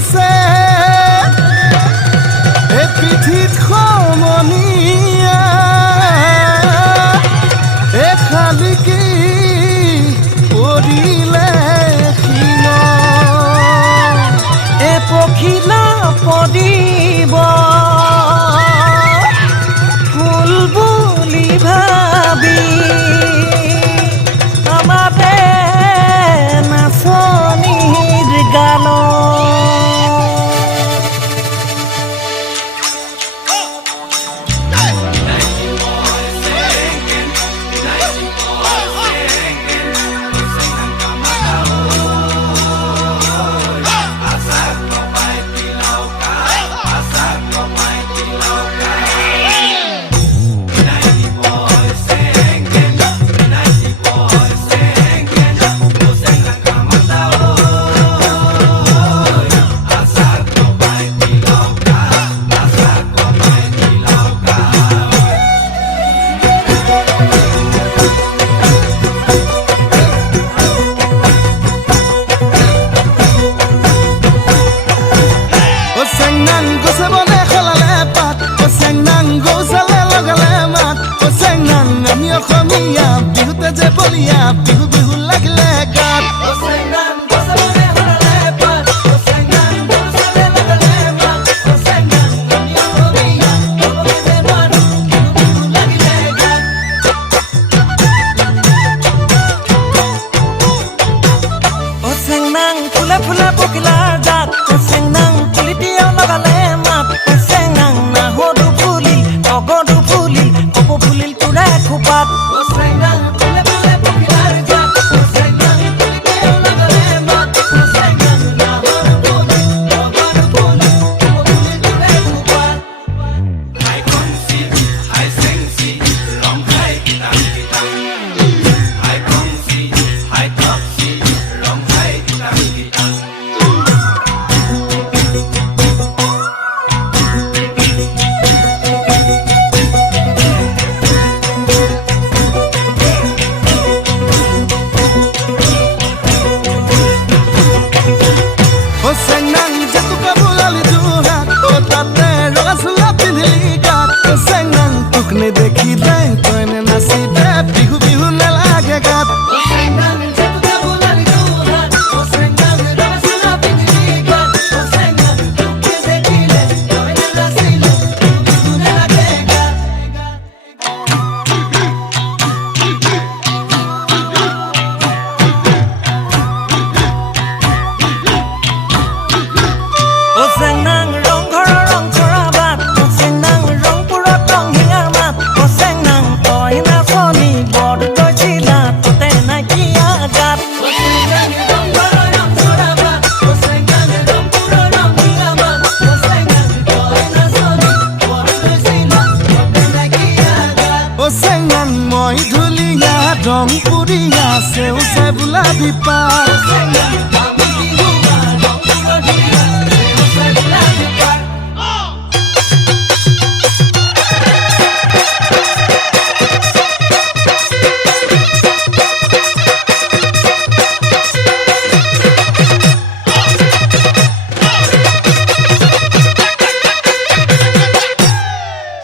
দিছে এই পিঠিত সমনীয়া এই শালিকি পৰিলে শিল এ পখিলা পদিব ফুল বুলি ভাবি আমাৰে নাচনীৰ গান বিহুতে যে বলিয়া বিহু বিহু লাগিলে গাত ফুলে ফুলে পখিলাৰ জাত চেংনাং পুলিটিয়া লগালে মাত চেংনাং নাহৰু ফুলিল টগৰু ফুলিল কপৌ ফুলিল তোৰে খোপাত দেখিলে তইনে নাচিলে বিহু বিহু নেলাগে গাত মই ধুলিয়া ৰং পুৰিয়া সেউছে বোলা বিপা